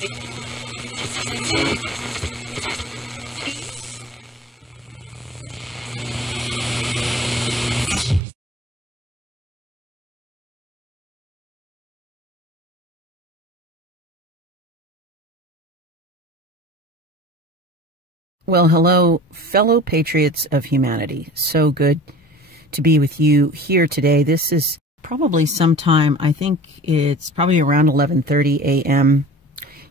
Well, hello, fellow patriots of humanity. So good to be with you here today. This is probably sometime, I think it's probably around 11:30 a.m.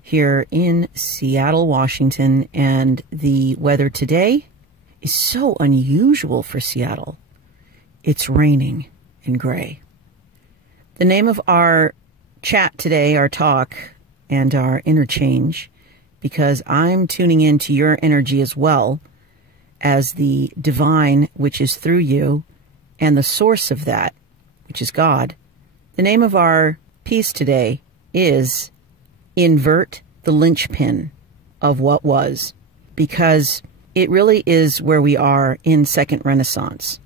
here in Seattle, Washington, and the weather today is so unusual for Seattle. It's raining and gray. The name of our chat today, our talk, and our interchange, because I'm tuning into your energy as well as the divine, which is through you, and the source of that, which is God. The name of our piece today is Invert the Linchpin of What Was, because it really is where we are in Second Renaissance.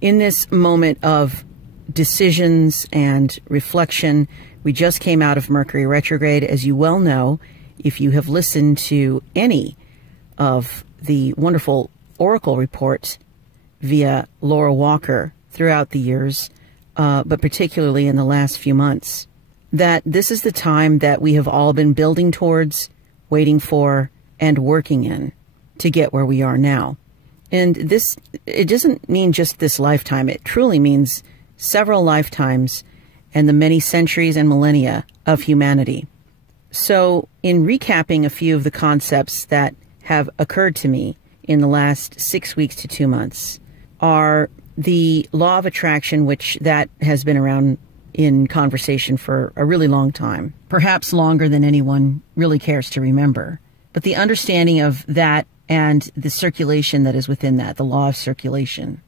In this moment of decisions and reflection, we just came out of Mercury retrograde, as you well know, if you have listened to any of the wonderful oracle reports via Laura Walker throughout the years, but particularly in the last few months, that this is the time that we have all been building towards, waiting for, and working in to get where we are now. And this, it doesn't mean just this lifetime. It truly means several lifetimes and the many centuries and millennia of humanity. So, in recapping a few of the concepts that have occurred to me in the last 6 weeks to 2 months are the law of attraction, which that has been around in conversation for a really long time, perhaps longer than anyone really cares to remember. But the understanding of that and the circulation that is within that, the law of circulation.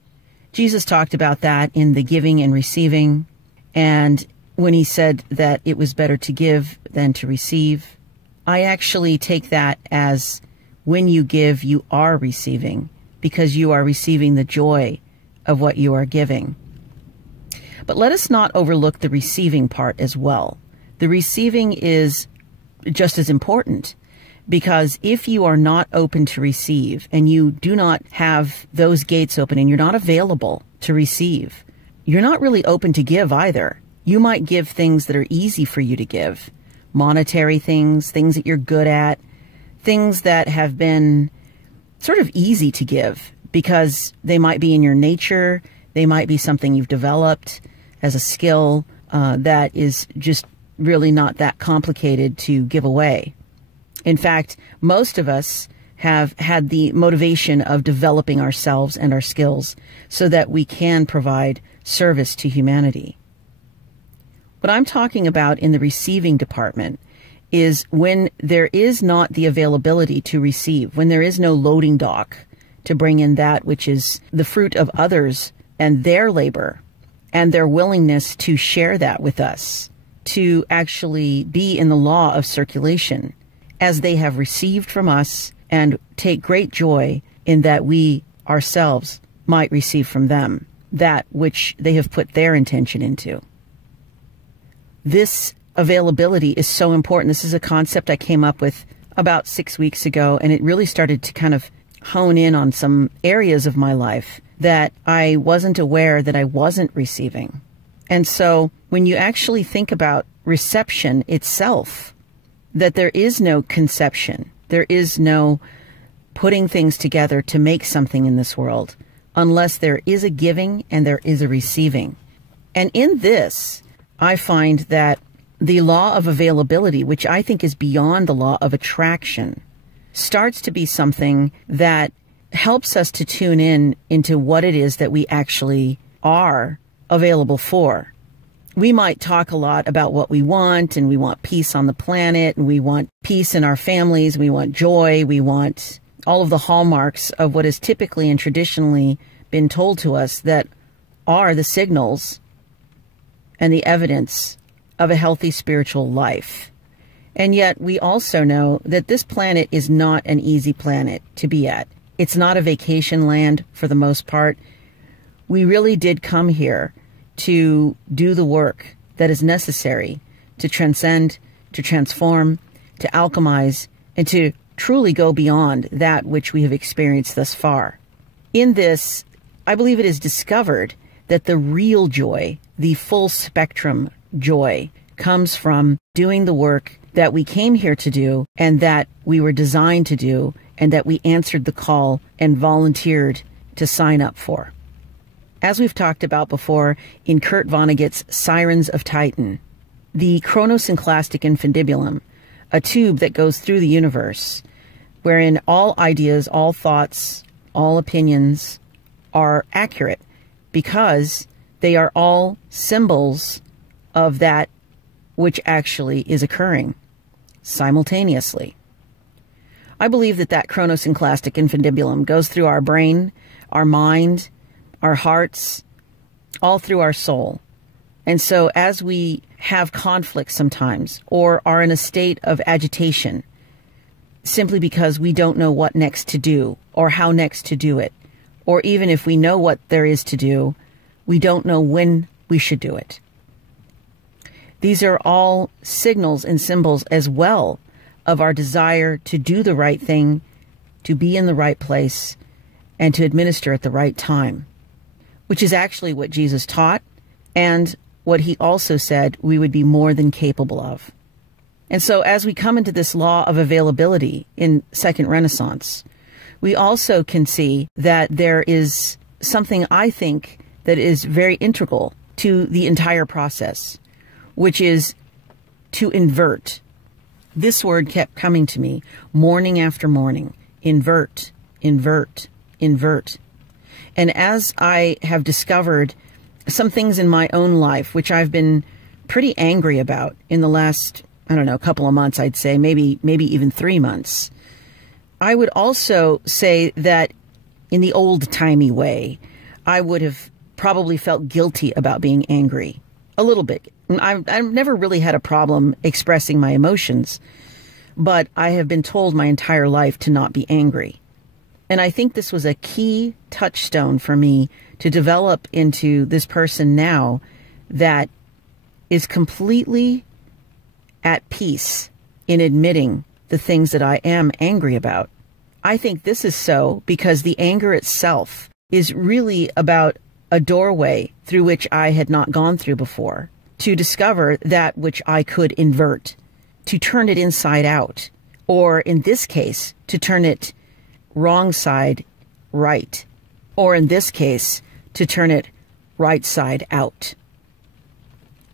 Jesus talked about that in the giving and receiving, and when he said that it was better to give than to receive, I actually take that as when you give, you are receiving, because you are receiving the joy of what you are giving. But let us not overlook the receiving part as well. The receiving is just as important, because if you are not open to receive and you do not have those gates open and you're not available to receive, you're not really open to give either. You might give things that are easy for you to give, monetary things, things that you're good at, things that have been sort of easy to give because they might be in your nature, they might be something you've developed as a skill that is just really not that complicated to give away. In fact, most of us have had the motivation of developing ourselves and our skills so that we can provide service to humanity. What I'm talking about in the receiving department is when there is not the availability to receive, when there is no loading dock to bring in that which is the fruit of others and their labor and their willingness to share that with us, to actually be in the law of circulation as they have received from us and take great joy in that we ourselves might receive from them that which they have put their intention into. This availability is so important. This is a concept I came up with about 6 weeks ago, and it really started to kind of hone in on some areas of my life that I wasn't aware that I wasn't receiving. And so when you actually think about reception itself, that there is no conception, there is no putting things together to make something in this world, unless there is a giving and there is a receiving. And in this, I find that the law of availability, which I think is beyond the law of attraction, starts to be something that helps us to tune in into what it is that we actually are available for. We might talk a lot about what we want, and we want peace on the planet, and we want peace in our families, we want joy, we want all of the hallmarks of what has typically and traditionally been told to us that are the signals and the evidence of a healthy spiritual life. And yet we also know that this planet is not an easy planet to be at. It's not a vacation land for the most part. We really did come here to do the work that is necessary to transcend, to transform, to alchemize, and to truly go beyond that which we have experienced thus far. In this, I believe it is discovered that the real joy, the full spectrum joy, comes from doing the work that we came here to do and that we were designed to do and that we answered the call and volunteered to sign up for. As we've talked about before in Kurt Vonnegut's Sirens of Titan, the chronosynclastic infundibulum, a tube that goes through the universe, wherein all ideas, all thoughts, all opinions are accurate because they are all symbols of that which actually is occurring simultaneously. I believe that that chronosynclastic infundibulum goes through our brain, our mind, our hearts, all through our soul. And so as we have conflict sometimes or are in a state of agitation simply because we don't know what next to do or how next to do it, or even if we know what there is to do, we don't know when we should do it. These are all signals and symbols as well of our desire to do the right thing, to be in the right place, and to administer at the right time, which is actually what Jesus taught and what he also said we would be more than capable of. And so as we come into this law of availability in Second Renaissance, we also can see that there is something I think that is very integral to the entire process, which is to invert. This word kept coming to me morning after morning. Invert, invert, invert. And as I have discovered some things in my own life, which I've been pretty angry about in the last, I don't know, couple of months, I'd say, maybe even 3 months, I would also say that in the old-timey way, I would have probably felt guilty about being angry. A little bit. I've never really had a problem expressing my emotions, but I have been told my entire life to not be angry. And I think this was a key touchstone for me to develop into this person now that is completely at peace in admitting the things that I am angry about. I think this is so because the anger itself is really about a doorway through which I had not gone through before, to discover that which I could invert, to turn it inside out, or in this case, to turn it wrong side right, or in this case, to turn it right side out.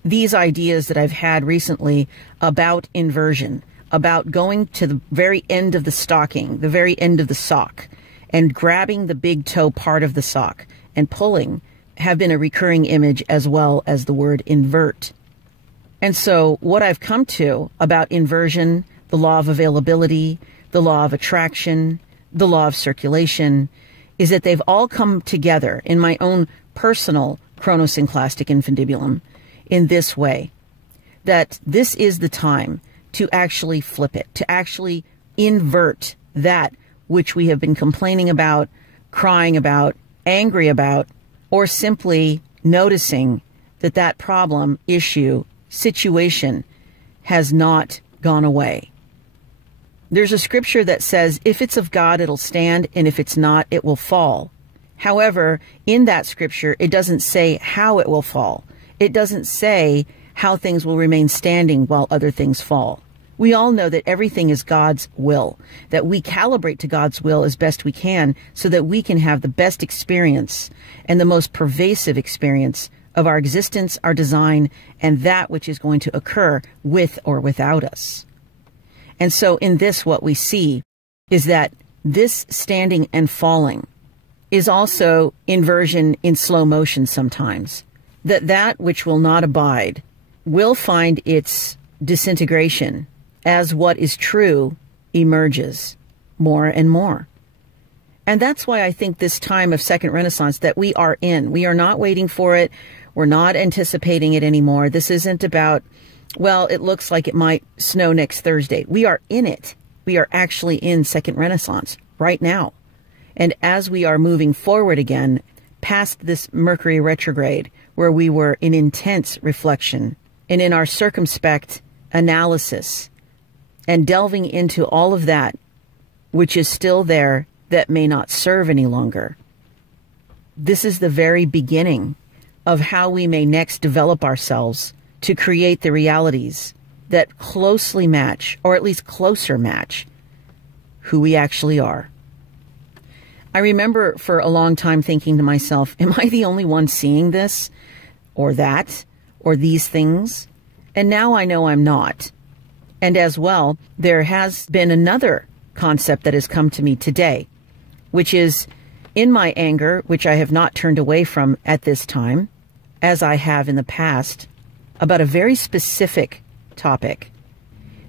These ideas that I've had recently about inversion, about going to the very end of the stocking, the very end of the sock, and grabbing the big toe part of the sock and pulling, have been a recurring image as well as the word invert. And so what I've come to about inversion, the law of availability, the law of attraction, the law of circulation, is that they've all come together in my own personal chronosynclastic infundibulum in this way, that this is the time to actually flip it, to actually invert that which we have been complaining about, crying about, angry about, or simply noticing that that problem, issue, situation has not gone away. There's a scripture that says, if it's of God, it'll stand, and if it's not, it will fall. However, in that scripture, it doesn't say how it will fall. It doesn't say how things will remain standing while other things fall. We all know that everything is God's will, that we calibrate to God's will as best we can so that we can have the best experience and the most pervasive experience of our existence, our design, and that which is going to occur with or without us. And so in this, what we see is that this standing and falling is also inversion in slow motion sometimes, that which will not abide will find its disintegration as what is true emerges more and more. And that's why I think this time of Second Renaissance that we are in, we are not waiting for it. We're not anticipating it anymore. This isn't about, well, it looks like it might snow next Thursday. We are in it. We are actually in Second Renaissance right now. And as we are moving forward again, past this Mercury retrograde, where we were in intense reflection and in our circumspect analysis and delving into all of that which is still there that may not serve any longer. This is the very beginning of how we may next develop ourselves to create the realities that closely match, or at least closer match, who we actually are. I remember for a long time thinking to myself, am I the only one seeing this, or that, or these things? And now I know I'm not. And as well, there has been another concept that has come to me today, which is in my anger, which I have not turned away from at this time, as I have in the past, about a very specific topic.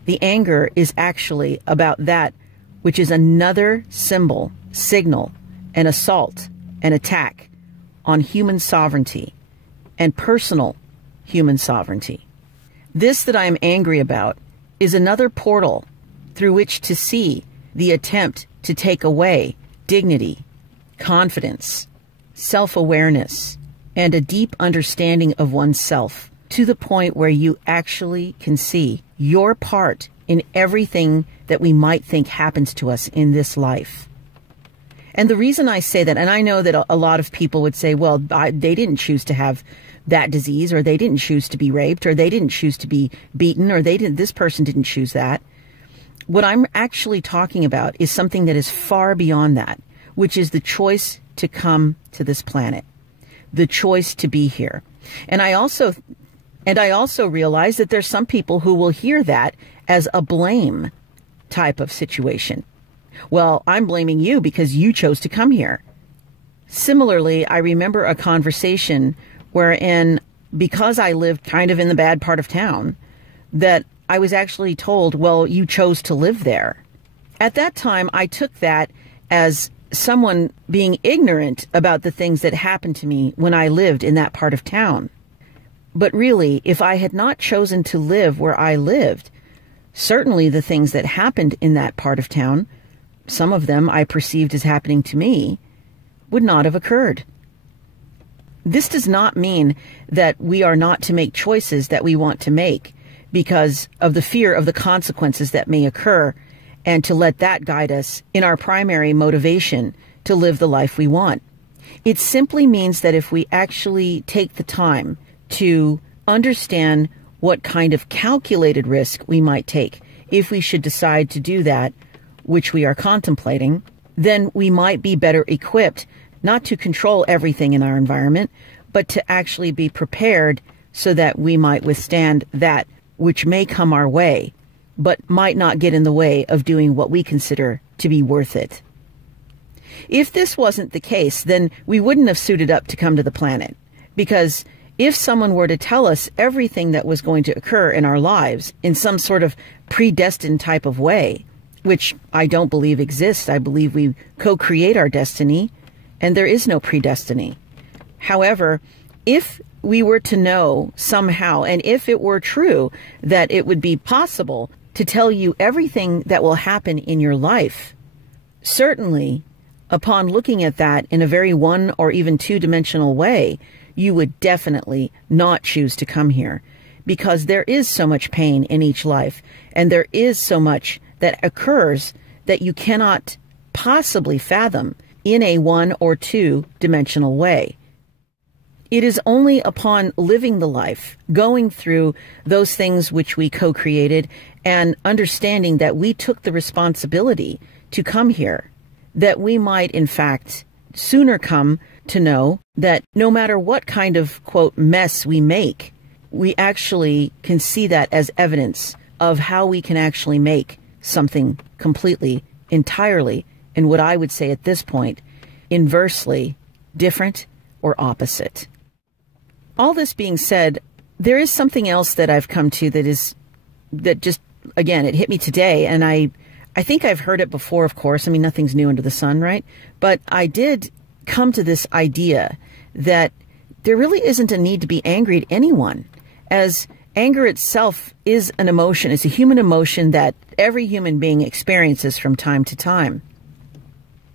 The anger is actually about that which is another symbol, signal, an assault, an attack on human sovereignty and personal human sovereignty. This that I am angry about is another portal through which to see the attempt to take away dignity, confidence, self-awareness, and a deep understanding of oneself to the point where you actually can see your part in everything that we might think happens to us in this life. And the reason I say that, and I know that a lot of people would say, well, they didn't choose to have that disease, or they didn't choose to be raped, or they didn't choose to be beaten, or this person didn't choose that. What I'm actually talking about is something that is far beyond that, which is the choice to come to this planet, the choice to be here. And I also realize that there's some people who will hear that as a blame type of situation. Well, I'm blaming you because you chose to come here. Similarly, I remember a conversation wherein, because I lived kind of in the bad part of town, that I was actually told, well, you chose to live there. At that time, I took that as someone being ignorant about the things that happened to me when I lived in that part of town. But really, if I had not chosen to live where I lived, certainly the things that happened in that part of town, some of them I perceived as happening to me, would not have occurred. This does not mean that we are not to make choices that we want to make because of the fear of the consequences that may occur, and to let that guide us in our primary motivation to live the life we want. It simply means that if we actually take the time to understand what kind of calculated risk we might take if we should decide to do that, which we are contemplating, then we might be better equipped not to control everything in our environment, but to actually be prepared so that we might withstand that which may come our way, but might not get in the way of doing what we consider to be worth it. If this wasn't the case, then we wouldn't have suited up to come to the planet, because if someone were to tell us everything that was going to occur in our lives in some sort of predestined type of way, which I don't believe exists, I believe we co-create our destiny, and there is no predestiny. However, if we were to know somehow, and if it were true that it would be possible to tell you everything that will happen in your life, certainly upon looking at that in a very one or even two-dimensional way, you would definitely not choose to come here, because there is so much pain in each life, and there is so much that occurs that you cannot possibly fathom in a one or two-dimensional way. It is only upon living the life, going through those things which we co-created, and understanding that we took the responsibility to come here, that we might, in fact, sooner come to know that no matter what kind of, quote, mess we make, we actually can see that as evidence of how we can actually make something completely, entirely, and what I would say at this point, inversely different or opposite. All this being said, there is something else that I've come to that just, again, it hit me today, and I think I've heard it before, of course. I mean, nothing's new under the sun, right? But I did come to this idea that there really isn't a need to be angry at anyone, as anger itself is an emotion. It's a human emotion that every human being experiences from time to time.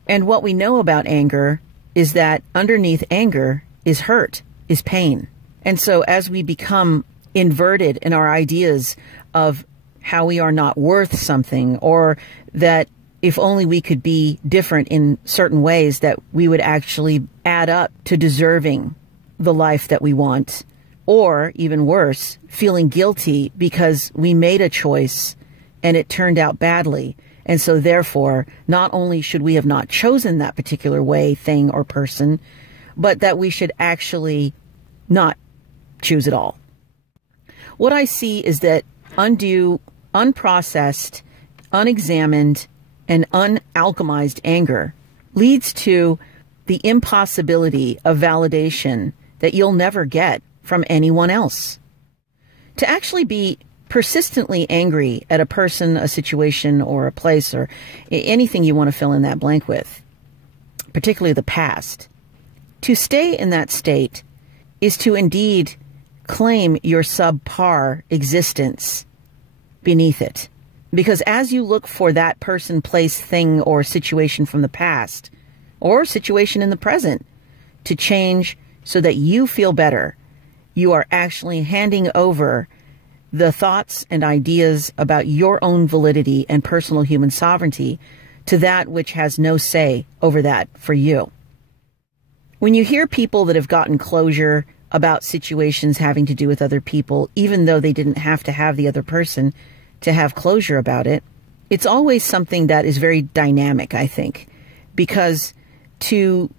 And what we know about anger is that underneath anger is hurt, is pain. And so as we become inverted in our ideas of how we are not worth something, or that if only we could be different in certain ways, that we would actually add up to deserving the life that we want. Or even worse, feeling guilty because we made a choice and it turned out badly. And so therefore, not only should we have not chosen that particular way, thing, or person, but that we should actually not choose at all. What I see is that undue, unprocessed, unexamined, and unalchemized anger leads to the impossibility of validation that you'll never get from anyone else. To actually be persistently angry at a person, a situation, or a place, or anything you want to fill in that blank with, particularly the past, to stay in that state is to indeed claim your subpar existence beneath it. Because as you look for that person, place, thing, or situation from the past, or situation in the present, to change so that you feel better, you are actually handing over the thoughts and ideas about your own validity and personal human sovereignty to that which has no say over that for you. When you hear people that have gotten closure about situations having to do with other people, even though they didn't have to have the other person to have closure about it, it's always something that is very dynamic, I think, because to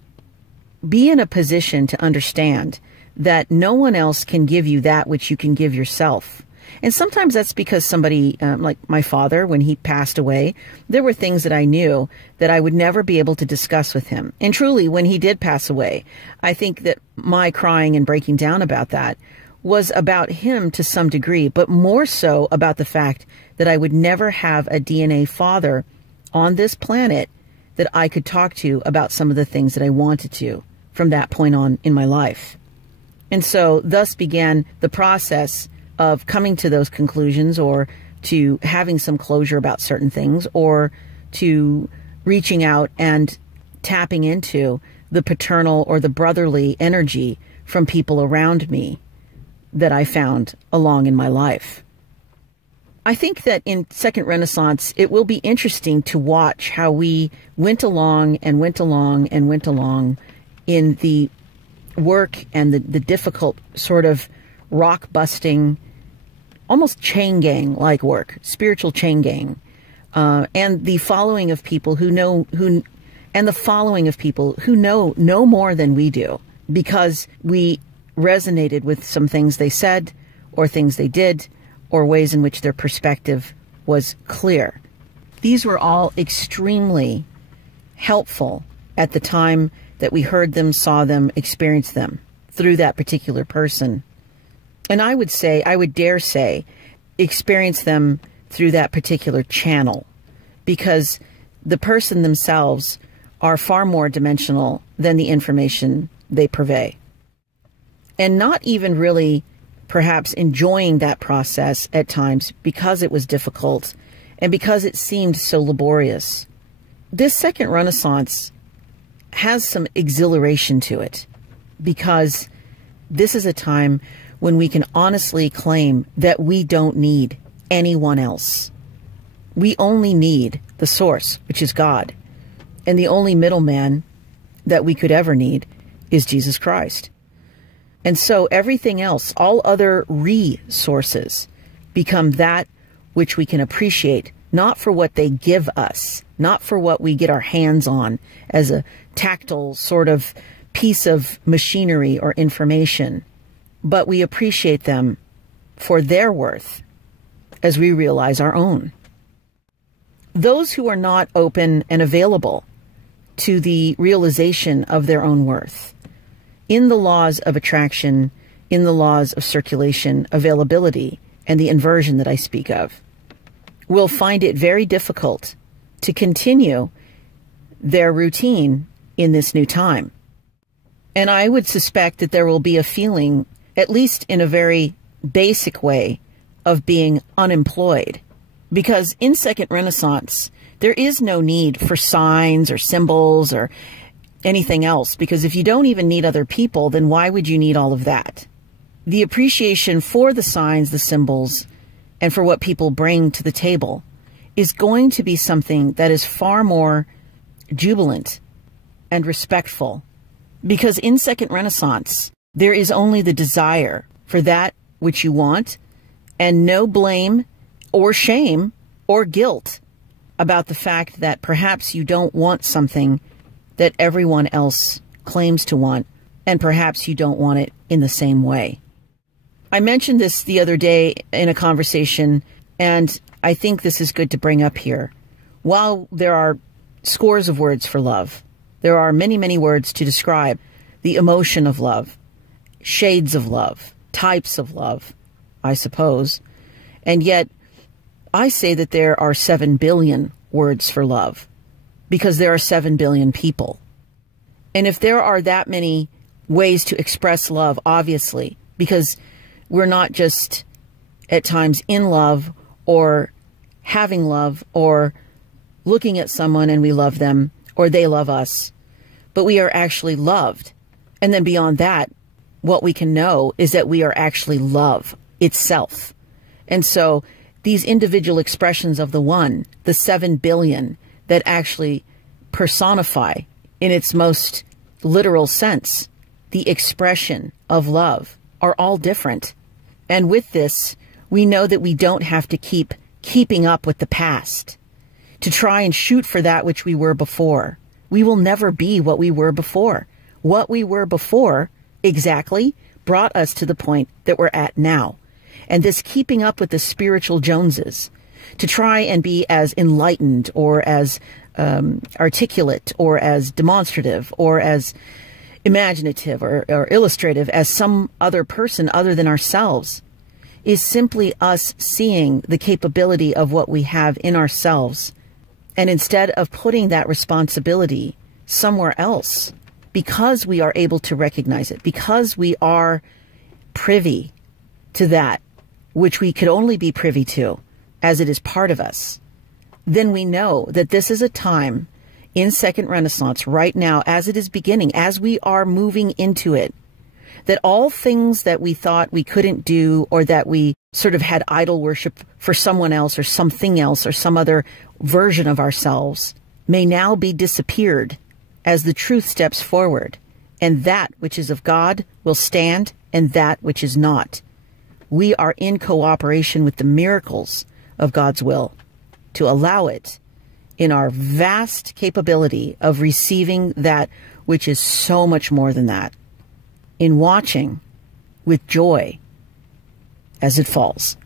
be in a position to understand that no one else can give you that which you can give yourself. And sometimes that's because somebody, like my father, when he passed away, there were things that I knew that I would never be able to discuss with him. And truly, when he did pass away, I think that my crying and breaking down about that was about him to some degree, but more so about the fact that I would never have a DNA father on this planet that I could talk to about some of the things that I wanted to from that point on in my life. And so thus began the process of coming to those conclusions, or to having some closure about certain things, or to reaching out and tapping into the paternal or the brotherly energy from people around me that I found along in my life. I think that in Second Renaissance, it will be interesting to watch how we went along and went along and went along in the work and the difficult sort of rock-busting, almost chain gang-like work, spiritual chain gang, and the following of people who know no more than we do, because we resonated with some things they said, or things they did, or ways in which their perspective was clear. These were all extremely helpful at the time that we heard them, saw them, experienced them through that particular person. And I would dare say, experience them through that particular channel, because the person themselves are far more dimensional than the information they purvey. And not even really perhaps enjoying that process at times because it was difficult and because it seemed so laborious. This Second Renaissance has some exhilaration to it, because this is a time when we can honestly claim that we don't need anyone else. We only need the source, which is God. And the only middleman that we could ever need is Jesus Christ. And so everything else, all other resources, become that which we can appreciate, not for what they give us, not for what we get our hands on as a tactile sort of piece of machinery or information, but we appreciate them for their worth as we realize our own. Those who are not open and available to the realization of their own worth in the laws of attraction, in the laws of circulation, availability, and the inversion that I speak of, will find it very difficult to continue their routine in this new time. And I would suspect that there will be a feeling, at least in a very basic way, of being unemployed. Because in Second Renaissance, there is no need for signs or symbols or anything else. Because if you don't even need other people, then why would you need all of that? The appreciation for the signs, the symbols, and for what people bring to the table is going to be something that is far more jubilant and respectful. Because in Second Renaissance, there is only the desire for that which you want, and no blame or shame or guilt about the fact that perhaps you don't want something that everyone else claims to want, and perhaps you don't want it in the same way. I mentioned this the other day in a conversation, and I think this is good to bring up here. While there are scores of words for love, there are many, many words to describe the emotion of love, shades of love, types of love, I suppose. And yet, I say that there are 7 billion words for love, because there are 7 billion people. And if there are that many ways to express love, obviously, because we're not just at times in love or having love or looking at someone and we love them or they love us, but we are actually loved. And then beyond that, what we can know is that we are actually love itself. And so these individual expressions of the one, the 7 billion that actually personify in its most literal sense the expression of love, are all different. And with this, we know that we don't have to keep keeping up with the past to try and shoot for that which we were before. We will never be what we were before. What we were before exactly brought us to the point that we're at now. And this keeping up with the spiritual Joneses, to try and be as enlightened or as articulate or as demonstrative or as imaginative or illustrative as some other person other than ourselves, is simply us seeing the capability of what we have in ourselves. And instead of putting that responsibility somewhere else, because we are able to recognize it, because we are privy to that which we could only be privy to as it is part of us, then we know that this is a time in Second Renaissance right now, as it is beginning, as we are moving into it, that all things that we thought we couldn't do, or that we sort of had idol worship for someone else or something else or some other version of ourselves, may now be disappeared as the truth steps forward, and that which is of God will stand, and that which is not. We are in cooperation with the miracles of God's will to allow it in our vast capability of receiving that which is so much more than that, in watching with joy as it falls.